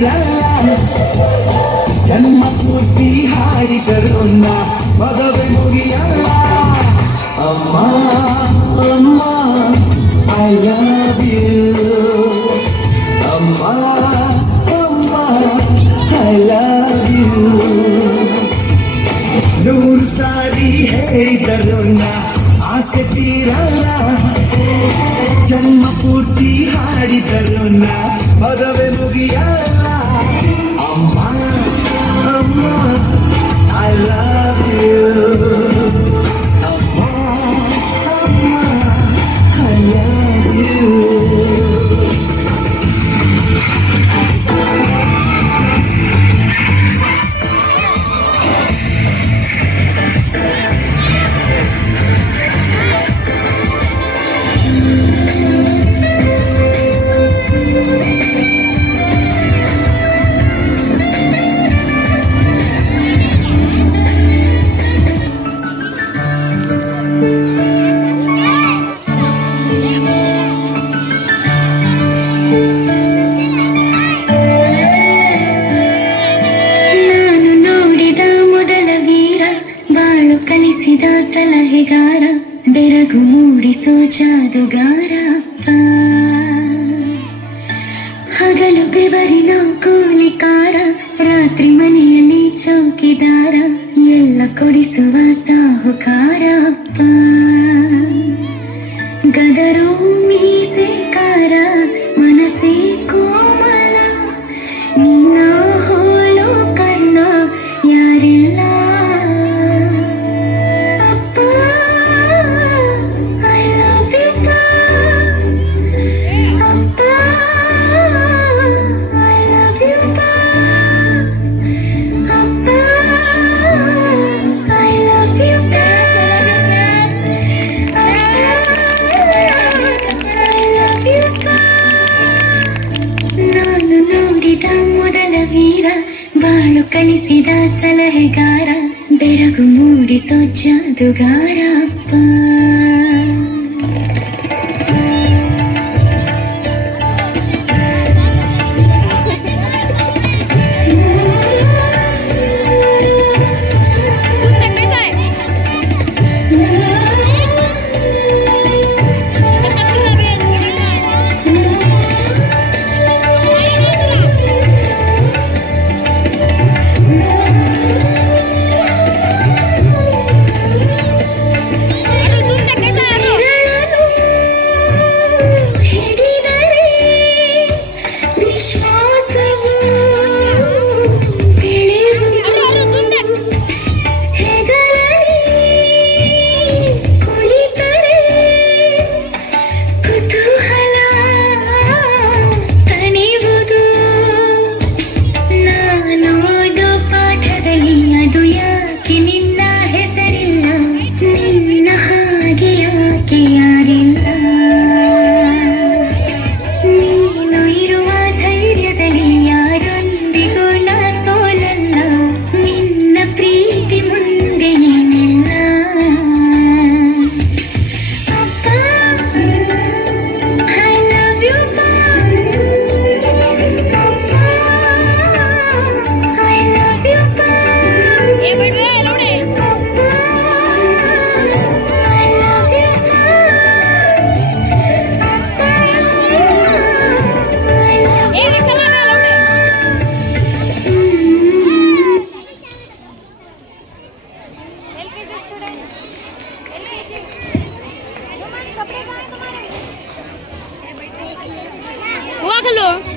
ತೀರಲ್ಲ ಜನ್ಮ ಪೂರ್ತಿ ಹಾಡಿದರು ಮದುವೆ ಮುಗಿಯಲ್ಲ ಅಮ್ಮ ಅಮ್ಮ ಐ ಲವ್ ಯು ಅಮ್ಮ ಅಮ್ಮ ಐ ಲವ್ ಯು ನೂರು ಸಾರಿ ಹೇಳಿದರು ಆಸೆ ತೀರಲ್ಲ ಜನ್ಮ ಪೂರ್ತಿ ಹಾಡಿದರು ಮದುವೆ ಮುಗಿಯಲ್ಲ ಅಮ್ಮ ಅಮ್ಮ ಐ ಲವ್ ಯು ಅಮ್ಮ ಅಮ್ಮ ಐ ಲವ್ ಯು ಕಲಿಸಿದ ಸಲಹೆಗಾರ ಬೆರಗು ಮೂಡಿಸೋ ಜಾದುಗಾರ ಅಪ್ಪ ಹಗಲು ಬೆವರಿನ ಕೂಲಿಕಾರ ರಾತ್ರಿ ಮನೆಯಲ್ಲಿ ಚೌಕಿದಾರ ಎಲ್ಲ ಕೊಡಿಸುವ ಸಾಹುಕಾರ ಅಪ್ಪ ಗದರೋ ಮೀಸೆಕಾರ ಮನಸ್ಸೇ ಕೋಮಲ ನಿನ್ನ ಹೋಲೋ ಕರ್ಣ ಯಾರಿಲ್ಲ ಬಾಳು ಕಲಿಸಿದ ಸಲಹೆಗಾರ ಬೆರಗು ಮೂಡಿಸೋ ಜಾದುಗಾರ ಅಪ್ಪ Hello.